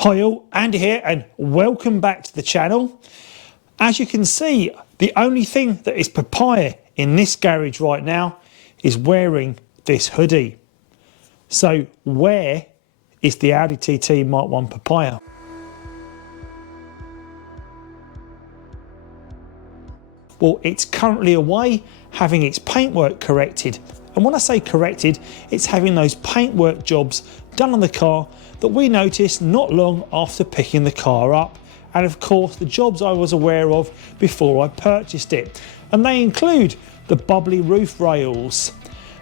Hi all, Andy here and welcome back to the channel. As you can see, the only thing that is Papaya in this garage right now is wearing this hoodie. So where is the Audi TT Mark 1 Papaya? Well, it's currently away having its paintwork corrected. And when I say corrected, it's having those paintwork jobs done on the car that we noticed not long after picking the car up. And of course, the jobs I was aware of before I purchased it. And they include the bubbly roof rails,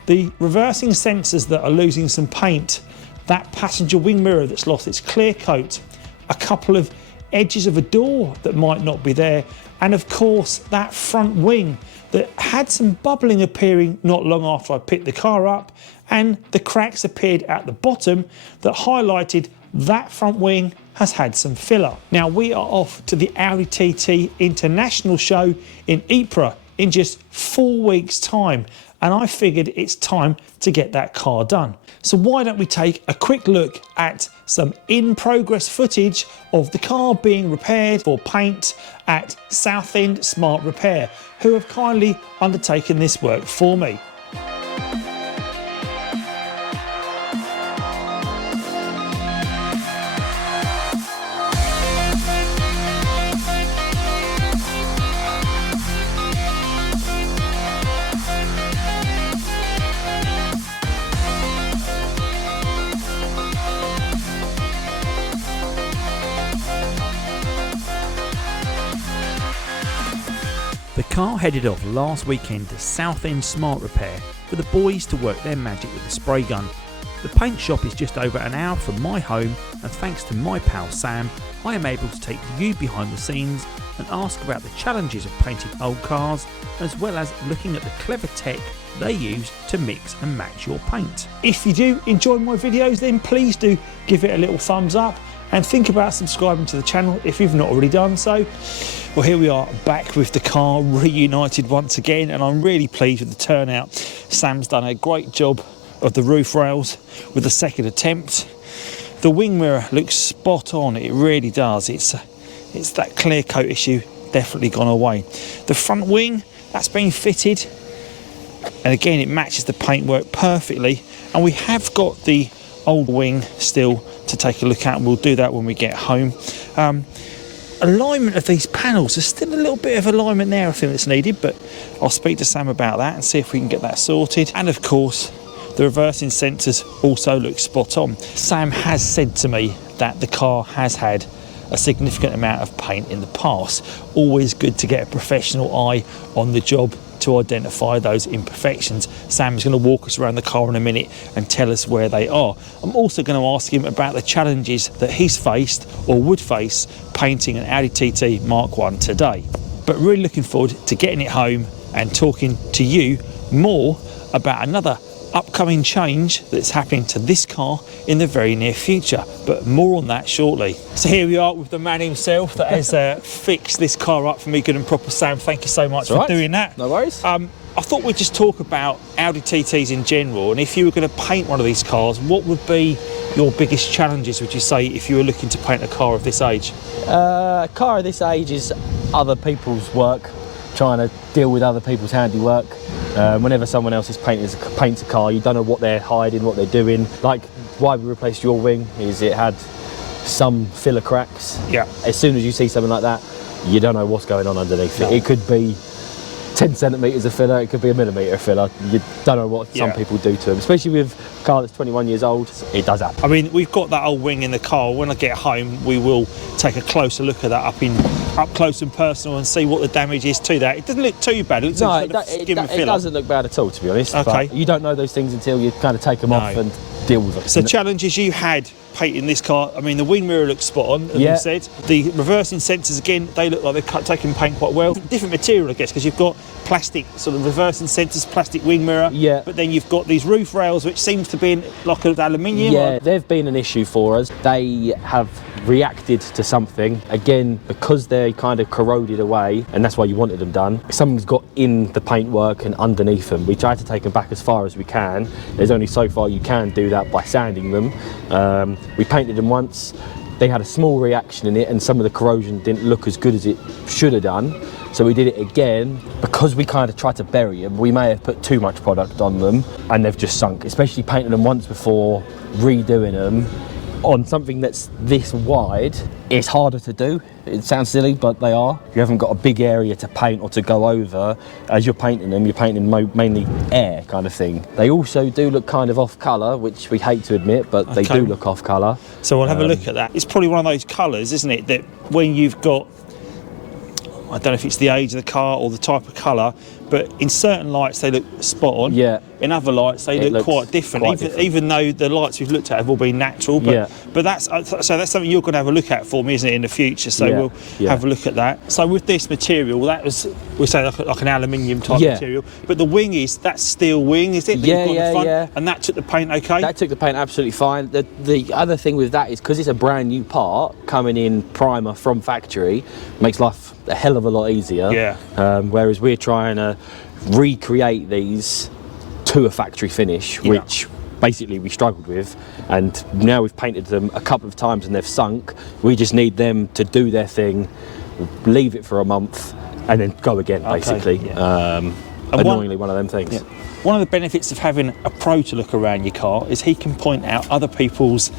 the reversing sensors that are losing some paint, that passenger wing mirror that's lost its clear coat, a couple of edges of a door that might not be there, and of course that front wing that had some bubbling appearing not long after I picked the car up, and the cracks appeared at the bottom that highlighted that front wing has had some filler. Now we are off to the Audi TT International Show in Ypres in just 4 weeks time, and I figured it's time to get that car done. So why don't we take a quick look at some in-progress footage of the car being repaired for paint at Southend Smart Repair, who have kindly undertaken this work for me. The car headed off last weekend to Southend Smart Repair for the boys to work their magic with the spray gun. The paint shop is just over an hour from my home, and thanks to my pal Sam, I am able to take you behind the scenes and ask about the challenges of painting old cars, as well as looking at the clever tech they use to mix and match your paint. If you do enjoy my videos, then please do give it a little thumbs up and think about subscribing to the channel if you've not already done so. Well, here we are back with the car reunited once again, and I'm really pleased with the turnout. Sam's done a great job of the roof rails with the second attempt. The wing mirror looks spot on, it really does. It's that clear coat issue definitely gone away. The front wing, that's been fitted, and again it matches the paintwork perfectly, and we have got the old wing still to take a look at, and we'll do that when we get home. Alignment of these panels, there's still a little bit of alignment there I think that's needed, but I'll speak to Sam about that and see if we can get that sorted. And of course the reversing sensors also look spot on. Sam has said to me that the car has had a significant amount of paint in the past. Always good to get a professional eye on the job to identify those imperfections. Sam's going to walk us around the car in a minute and tell us where they are. I'm also going to ask him about the challenges that he's faced or would face painting an Audi TT Mark 1 today. But really looking forward to getting it home and talking to you more about another upcoming change that's happening to this car in the very near future, but more on that shortly. So here we are with the man himself that has fixed this car up for me good and proper. Sam, thank you so much for doing that. No worries. I thought we'd just talk about Audi TTs in general, and if you were going to paint one of these cars, what would be your biggest challenges, would you say, if you were looking to paint a car of this age? A car of this age is other people's work, trying to deal with other people's handiwork. Whenever someone else paints a car, you don't know what they're hiding, what they're doing. Like why we replaced your wing is it had some filler cracks. Yeah. As soon as you see something like that, you don't know what's going on underneath it. It could be 10 centimetres of filler, it could be a millimetre of filler. You don't know what some people do to them, especially with a car that's 21 years old. It does happen. I mean, we've got that old wing in the car. When I get home, we will take a closer look at that up close and personal and see what the damage is to that. It doesn't look too bad. It looks it doesn't look bad at all, to be honest. Okay. But you don't know those things until you kind of take them off and deal with them. So challenges you had painting this car, I mean, the wing mirror looks spot on, as you said. The reversing sensors, again, they look like they're taking paint quite well. Different material, I guess, because you've got plastic sort of reversing sensors, plastic wing mirror, but then you've got these roof rails, which seems to be like an aluminium. Yeah, they've been an issue for us. They have reacted to something, again, because they're kind of corroded away, and that's why you wanted them done. Something's got in the paintwork and underneath them. We try to take them back as far as we can. There's only so far you can do that by sanding them. We painted them once, they had a small reaction in it, and some of the corrosion didn't look as good as it should have done. So we did it again. Because we kind of tried to bury them, we may have put too much product on them and they've just sunk, especially painting them once before, redoing them on something that's this wide. It's harder to do. It sounds silly, but they are. You haven't got a big area to paint or to go over. As you're painting them, you're painting mainly air kind of thing. They also do look kind of off colour, which we hate to admit, but they do look off colour. So we'll have a look at that. It's probably one of those colours, isn't it, that when you've got, I don't know if it's the age of the car or the type of colour, but in certain lights they look spot on. Yeah. In other lights they look quite different. Even though the lights we've looked at have all been natural. But, but that's something you're going to have a look at for me, isn't it, in the future? So we'll have a look at that. So with this material, that was, we say like an aluminium type material, but the wing that's steel wing, is it? That you've got in the front? And that took the paint okay? That took the paint absolutely fine. The other thing with that is because it's a brand new part coming in primer from factory, makes life a hell of a lot easier. Whereas we're trying to recreate these to a factory finish, which basically we struggled with, and now we've painted them a couple of times and they've sunk. We just need them to do their thing, leave it for a month and then go again, basically. Annoyingly, one of them things. One of the benefits of having a pro to look around your car is he can point out other people's,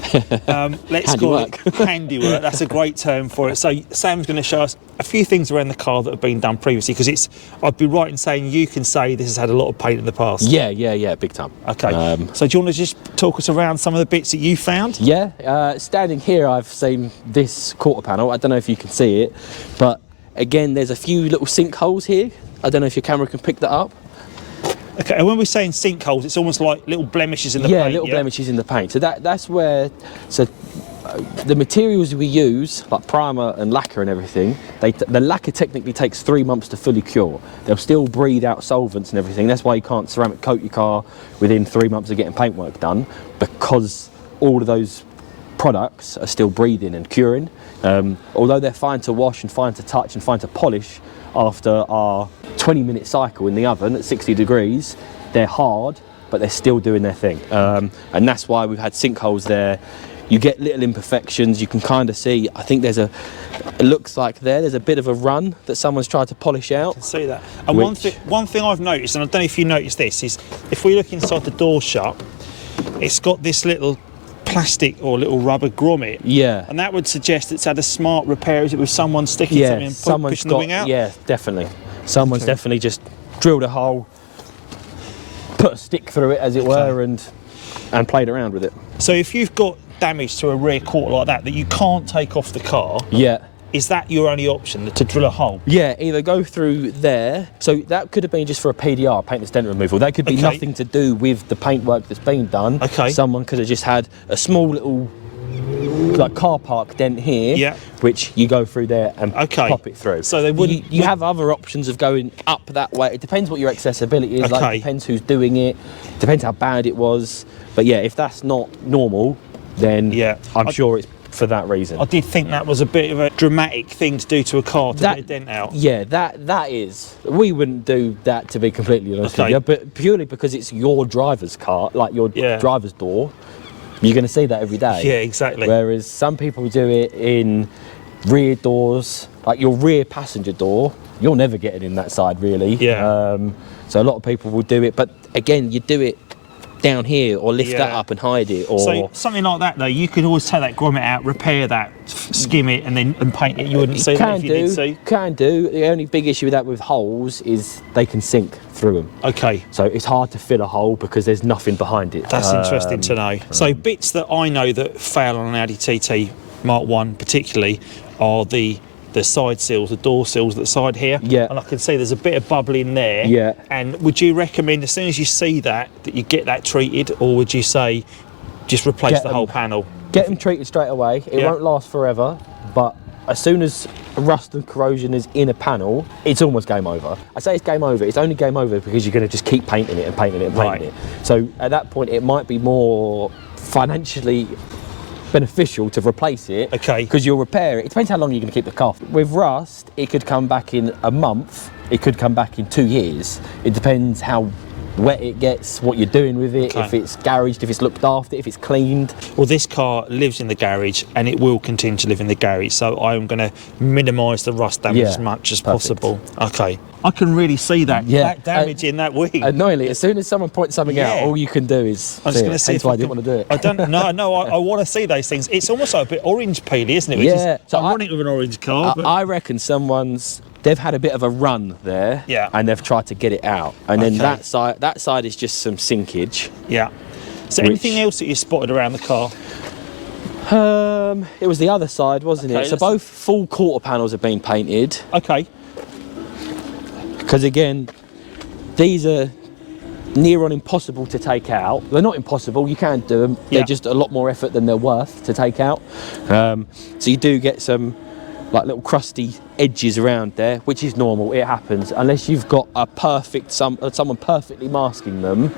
let's call it handiwork. That's a great term for it. So Sam's going to show us a few things around the car that have been done previously, because I'd be right in saying you can say this has had a lot of paint in the past. Yeah, big time. Okay, so do you want to just talk us around some of the bits that you found? Standing here, I've seen this quarter panel. I don't know if you can see it, but again, there's a few little sinkholes here. I don't know if your camera can pick that up. Okay, and when we're saying sinkholes, it's almost like little blemishes in the paint. Little blemishes in the paint. So that's where, the materials we use, like primer and lacquer and everything, the lacquer technically takes 3 months to fully cure. They'll still breathe out solvents and everything. That's why you can't ceramic coat your car within 3 months of getting paintwork done, because all of those products are still breathing and curing. Although they're fine to wash and fine to touch and fine to polish, after our 20-minute cycle in the oven at 60 degrees, they're hard, but they're still doing their thing. And that's why we've had sinkholes there. You get little imperfections. You can kind of see, I think it looks like there's a bit of a run that someone's tried to polish out. I can see that. And one thing I've noticed, and I don't know if you noticed this, is if we look inside the door shut, it's got this little plastic or little rubber grommet. And that would suggest it's had a smart repair. Is it with someone sticking something and pushing the wing out? Yeah, definitely. Someone's definitely just drilled a hole, put a stick through it, as it were, and played around with it. So if you've got damage to a rear quarter like that you can't take off the car, is that your only option, to drill a hole? Yeah, either go through there. So that could have been just for a PDR, paintless dent removal. That could be nothing to do with the paintwork that's been done. Someone could have just had a small little car park dent here, which you go through there and pop it through. So they wouldn't. You have other options of going up that way. It depends what your accessibility is. Like, it depends who's doing it. Depends how bad it was. But yeah, if that's not normal, then I'm sure it's for that reason. I did think that was a bit of a dramatic thing to do to a car, to get a dent out. Yeah, that is. We wouldn't do that, to be completely honest with you, but purely because it's your driver's car, like your driver's door. You're going to see that every day. Yeah, exactly. Whereas some people do it in rear doors, like your rear passenger door. You're never getting in that side, really. So a lot of people will do it, but again, you do it down here or lift that up and hide it, or so something like that though. You could always take that grommet out, repair that, skim it, and then paint it. You wouldn't see that if you did see. Can do. The only big issue with that with holes is they can sink through them. So it's hard to fill a hole because there's nothing behind it. That's interesting to know. So bits that I know that fail on an Audi TT Mark 1 particularly are the side seals, the door seals at the side here. And I can see there's a bit of bubble in there. And would you recommend, as soon as you see that you get that treated, or would you say just replace the whole panel? Get them treated straight away. It won't last forever, but as soon as rust and corrosion is in a panel, it's almost game over. I say it's game over. It's only game over because you're going to just keep painting it and painting it and painting it. So at that point, it might be more financially beneficial to replace it, because you'll repair it. It depends how long you're going to keep the car. With rust, it could come back in a month, it could come back in 2 years. It depends how wet it gets, what you're doing with it, Okay. if it's garaged, if it's looked after, if it's cleaned. Well, this car lives in the garage and it will continue to live in the garage, so I'm going to minimise the rust damage Yeah, as much as perfect. possible. Okay. I can really see that, Yeah. that damage in that wing. Annoyingly, as soon as someone points something out, Yeah. all you can do is I'm just going to see Hence if why I I didn't can- want to do it. I don't. No. I want to see those things. It's almost like a bit orange peely, isn't it? Which Yeah, Is, so I'm running with an orange car. But I reckon they've had a bit of a run there, Yeah. and they've tried to get it out. And then Okay. that side is just some sinkage. yeah. So Which- anything else that you spotted around the car? It was the other side, wasn't Okay, it? So let's- both full quarter panels have been painted. Okay. Because again, these are near on impossible to take out. They're not impossible, you can do them. Yeah. They're just a lot more effort than they're worth to take out. So you do get some like little crusty edges around there, which is normal, it happens. Unless you've got a someone perfectly masking them,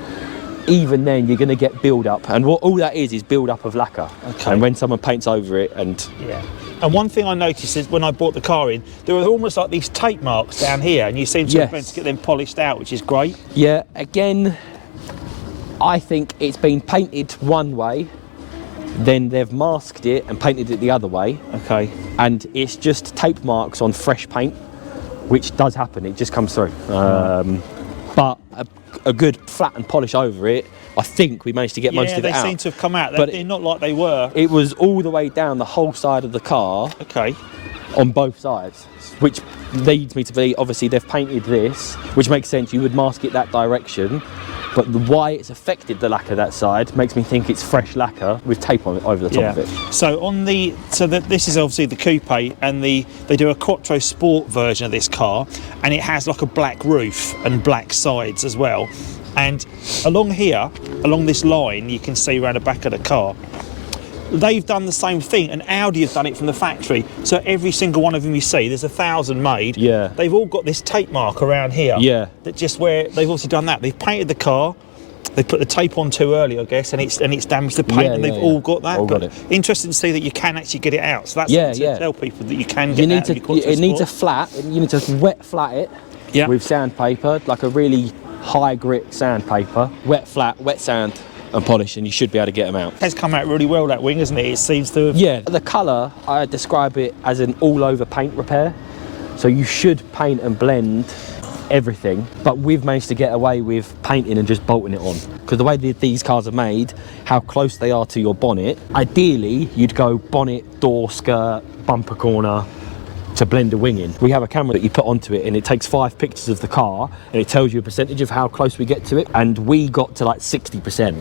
even then you're going to get build up. And what all that is build up of lacquer. Okay. And when someone paints over it and Yeah. And one thing I noticed is when I bought the car in, there were almost like these tape marks down here, and you seem to have Yes. been to get them polished out, which is great. yeah, again, I think it's been painted one way, then they've masked it and painted it the other way, Okay. and it's just tape marks on fresh paint, which does happen, it just comes through. But a good flat and polish over it, I think we managed to get most Yeah, of they it out. seem to have come out. But They're not like they were. It was all the way down the whole side of the car Okay. on both sides, which leads me to believe, obviously they've painted this, which makes sense, you would mask it that direction, but why it's affected the lacquer that side makes me think it's fresh lacquer with tape on it over the top of it. So this is obviously the coupe, and they do a Quattro Sport version of this car, and it has like a black roof and black sides as well. And along here, along this line, you can see around the back of the car, they've done the same thing, and Audi have done it from the factory. So every single one of them you see, there's 1,000 made. Yeah. They've all got this tape mark around here. Yeah. That just where they've also done that. They've painted the car. They put the tape on too early, I guess, and it's damaged the paint, Yeah, and they've yeah, all yeah. got that. All got But it. interesting to see that you can actually get it out. So that's Yeah, something to yeah. tell people that you can You get need out to, of your Quattro it needs a Sport. flat, you need to wet flat it Yeah. with sandpaper, like a really high grit sandpaper, wet flat, wet sand and polish, and you should be able to get them out. It has come out really well, that wing, hasn't it? It seems to have... Yeah, the colour, I describe it as an all-over paint repair. So you should paint and blend everything, but we've managed to get away with painting and just bolting it on. Because the way that these cars are made, how close they are to your bonnet, ideally you'd go bonnet, door, skirt, bumper corner to blend a wing in. We have a camera that you put onto it, and it takes 5 pictures of the car, and it tells you a percentage of how close we get to it, and we got to like 60%,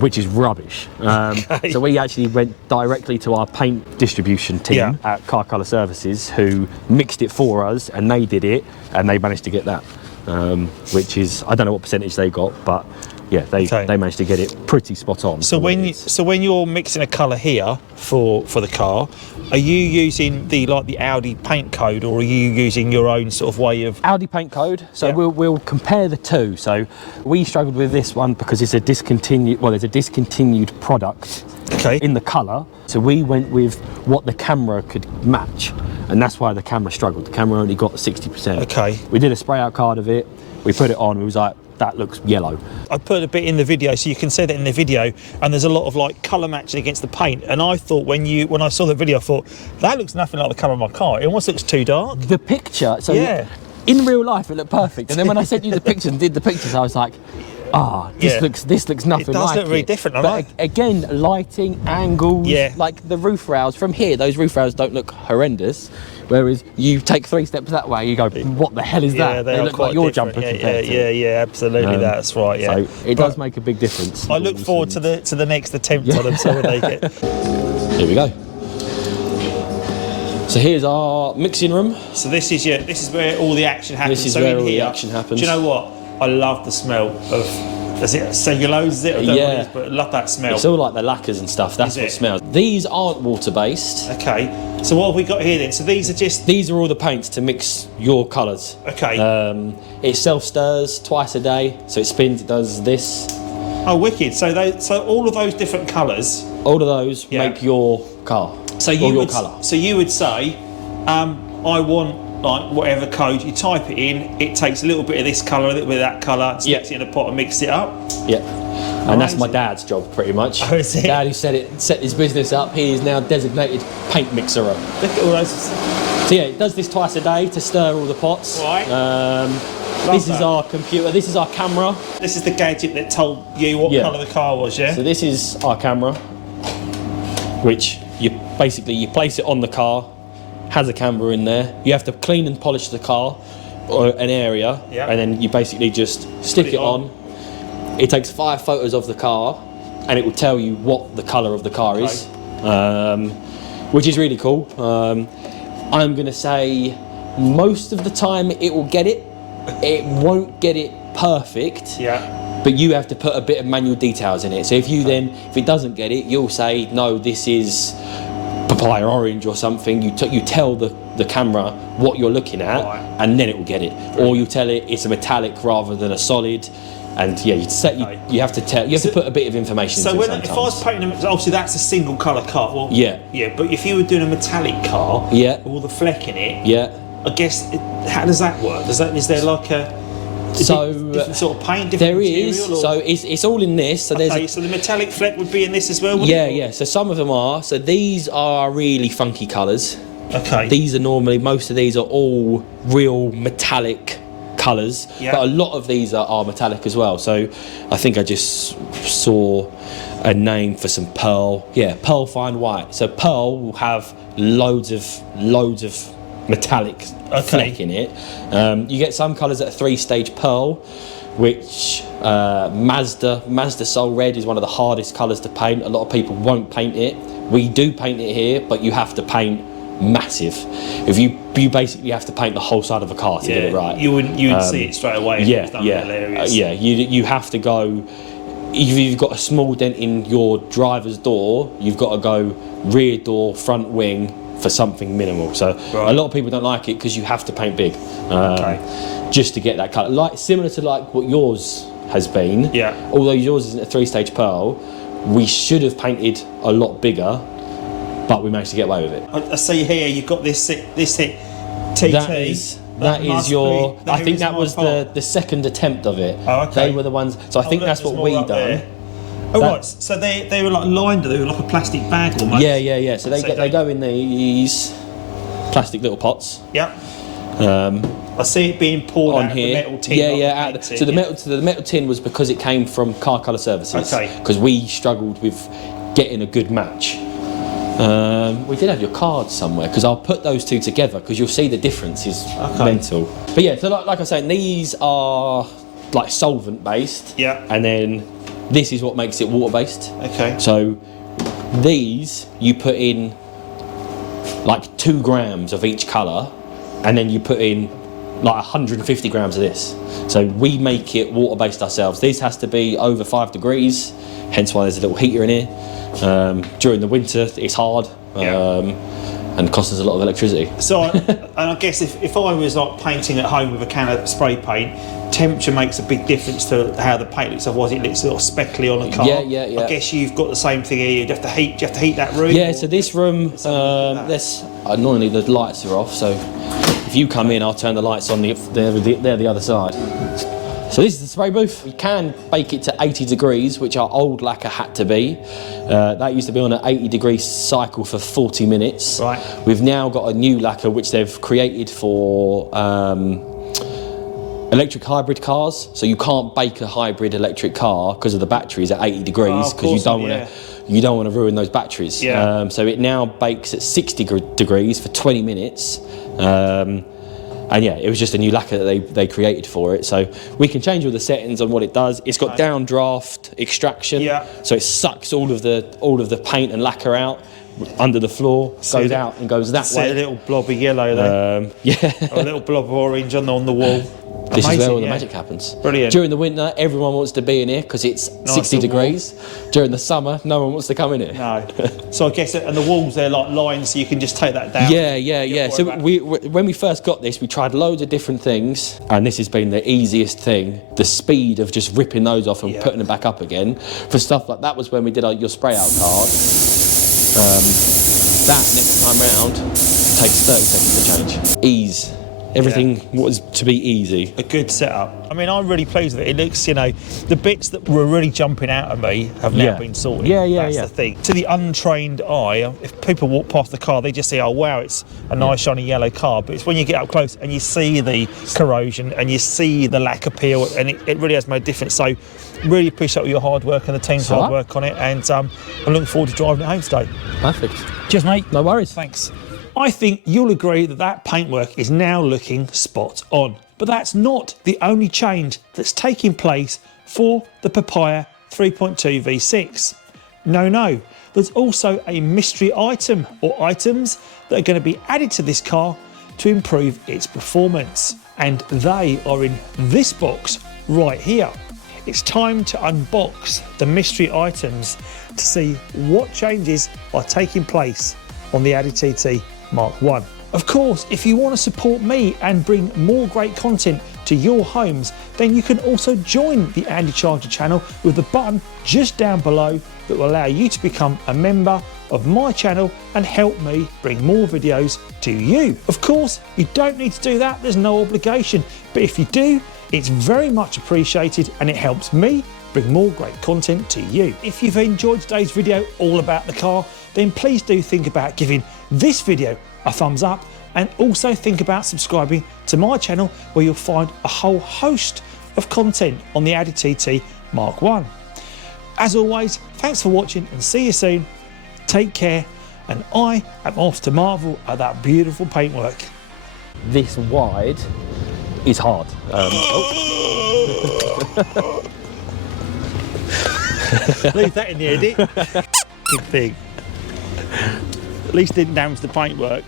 which is rubbish. So we actually went directly to our paint distribution team Yeah. at Car Colour Services, who mixed it for us, and they did it, and they managed to get that, which is, I don't know what percentage they got, but yeah, they managed to get it pretty spot on. So when you're mixing a colour here for the car, are you using the Audi paint code, or are you using your own sort of way of... Audi paint code, so Yeah. we'll compare the two. So we struggled with this one because it's there's a discontinued product Okay. in the colour. So we went with what the camera could match, and that's why the camera struggled. The camera only got 60%. Okay. We did a spray out card of it, we put it on, we was like, that looks yellow. I put a bit in the video, so you can see that in the video, and there's a lot of like colour matching against the paint. And I thought when I saw the video, I thought that looks nothing like the colour of my car. It almost looks too dark. The picture, so Yeah. in real life it looked perfect, and then when I sent you the pictures and did the pictures, I was like, this Yeah. looks nothing It does like look really it. different, I But like. again, lighting, angles, Yeah. like the roof rails from here, those roof rails don't look horrendous. Whereas you take 3 steps that way, you go, what the hell is Yeah, that? they are look quite like your different. jumper Yeah, compared to it. yeah, absolutely. That's right. Yeah. So it does make a big difference. I look forward to the next attempt on them, so when they get... Here we go. So here's our mixing room. So this is where all the action happens. This is so where in all the here, action happens. Do you know what? I love the smell of... Is it cellulose? Is it? I don't know what Yeah. it is, but I love that smell. It's all like the lacquers and stuff, that's Is what it? smells. These aren't water-based. Okay. So what have we got here then? So these are just... These are all the paints to mix your colours. Okay. It self-stirs twice a day, so it spins, it does this. Oh, wicked. So all of those different colours. All of those Yeah. make your car, So or you your would colour. So you would say, I want like whatever code, you type it in, it takes a little bit of this colour, a little bit of that colour, sticks it in a pot and mixes it up. Yeah. And that's my dad's job, pretty much. Oh, is it? Dad who set his business up, he is now designated paint mixer. Look at all those. So yeah, it does this twice a day to stir all the pots. Right. This is our computer, this is our camera. This is the gadget that told you what colour the car was, yeah? So this is our camera, which you place it on the car, has a camera in there. You have to clean and polish the car, or an area, and then you basically just stick it on. It takes 5 photos of the car, and it will tell you what the colour of the car is, which is really cool. I'm going to say most of the time it will get it. It won't get it perfect, but you have to put a bit of manual details in it. So if if it doesn't get it, you'll say, no, this is papaya orange or something. You tell the camera what you're looking at, and then it will get it. Or you tell it it's a metallic rather than a solid. And yeah, you have to put a bit of information. So into if I was painting them, obviously that's a single colour car. Well, yeah. But if you were doing a metallic car, with all the fleck in it, I guess how does that work? Is there like a different sort of paint? Different material, so it's all in this. So there's so the metallic fleck would be in this as well. Yeah. So some of them are. So these are really funky colours. Okay. These are most of these are all real metallic colours, but a lot of these are metallic as well. So I think I just saw a name for some pearl. Yeah, pearl fine white. So pearl will have loads of metallic fleck in it. You get some colours that are 3-stage pearl, which Mazda Soul Red is one of the hardest colours to paint. A lot of people won't paint it. We do paint it here, but you have to paint massive. If you basically have to paint the whole side of a car to get it right. You would see it straight away. You have to go. If you've got a small dent in your driver's door, you've got to go rear door, front wing for something minimal. So a lot of people don't like it because you have to paint big, just to get that colour. Like similar to like what yours has been. Yeah. Although yours isn't a 3-stage pearl, we should have painted a lot bigger, but we managed to get away with it. I see here you've got this TT. That is your. I think that was the second attempt of it. Oh, okay. They were the ones. So I think that's what we done. There. Oh right, so they were like lined. They were like a plastic bag almost. Yeah. So they go in these plastic little pots. Yep. I see it being poured out here. Of the metal tin. So the metal tin was because it came from Car Colour Services. Okay. Because we struggled with getting a good match. We did have your cards somewhere, because I'll put those two together because you'll see the difference is mental. But yeah, so like I say, these are like solvent based. Yeah. And then this is what makes it water based. Okay. So these you put in like 2 grams of each colour, and then you put in like 150 grams of this. So we make it water based ourselves. This has to be over 5 degrees, hence why there's a little heater in here. During the winter it's hard and costs us a lot of electricity. So and I guess if I was like painting at home with a can of spray paint, temperature makes a big difference to how the paint looks. Otherwise it looks sort of speckly on the car. Yeah. I guess you've got the same thing here. You have to heat that room. Yeah, so this room normally the lights are off, so if you come in I'll turn the lights on. They're the other side. So this is the spray booth. We can bake it to 80 degrees, which our old lacquer had to be. That used to be on an 80-degree cycle for 40 minutes. Right. We've now got a new lacquer which they've created for electric hybrid cars. So you can't bake a hybrid electric car because of the batteries at 80 degrees, because you don't want to ruin those batteries. Yeah. So it now bakes at 60 degrees for 20 minutes. And yeah, it was just a new lacquer that they created for it. So we can change all the settings on what it does. It's got downdraft extraction. Yeah. So it sucks all of the paint and lacquer out under the floor, goes out and goes that way. A little blob of yellow there. Or a little blob of orange on the wall. This is where all the magic happens. Brilliant. During the winter, everyone wants to be in here because it's 60 degrees. During the summer, no one wants to come in here. No. So I guess, and the walls, they're like lines, so you can just take that down. Yeah. So when we first got this, we tried loads of different things, and this has been the easiest thing. The speed of just ripping those off and putting them back up again. For stuff like that was when we did your spray out card. That next time round takes 30 seconds to change. Ease Everything was to be easy. A good setup. I mean, I'm really pleased with it. It looks, you know, the bits that were really jumping out at me have now been sorted. That's the thing. To the untrained eye, if people walk past the car, they just say, oh wow, it's a nice shiny yellow car. But it's when you get up close and you see the corrosion and you see the lacquer peel, and it really has made a difference. So really appreciate all your hard work and the team's hard work on it, and I'm looking forward to driving it home today. Perfect. Cheers, mate. No worries. Thanks. I think you'll agree that paintwork is now looking spot on. But that's not the only change that's taking place for the Papaya 3.2 V6. No, there's also a mystery item or items that are going to be added to this car to improve its performance. And they are in this box right here. It's time to unbox the mystery items to see what changes are taking place on the Audi TT Mark 1. Of course, if you want to support me and bring more great content to your homes, then you can also join the Andy Charger channel with the button just down below that will allow you to become a member of my channel and help me bring more videos to you. Of course, you don't need to do that, there's no obligation, but if you do, it's very much appreciated and it helps me bring more great content to you. If you've enjoyed today's video all about the car, then please do think about giving this video a thumbs up, and also think about subscribing to my channel where you'll find a whole host of content on the Audi TT Mark 1. As always, thanks for watching and see you soon. Take care, and I am off to marvel at that beautiful paintwork. This wide is hard. Leave that in the edit. Good thing. At least didn't damage the paintwork.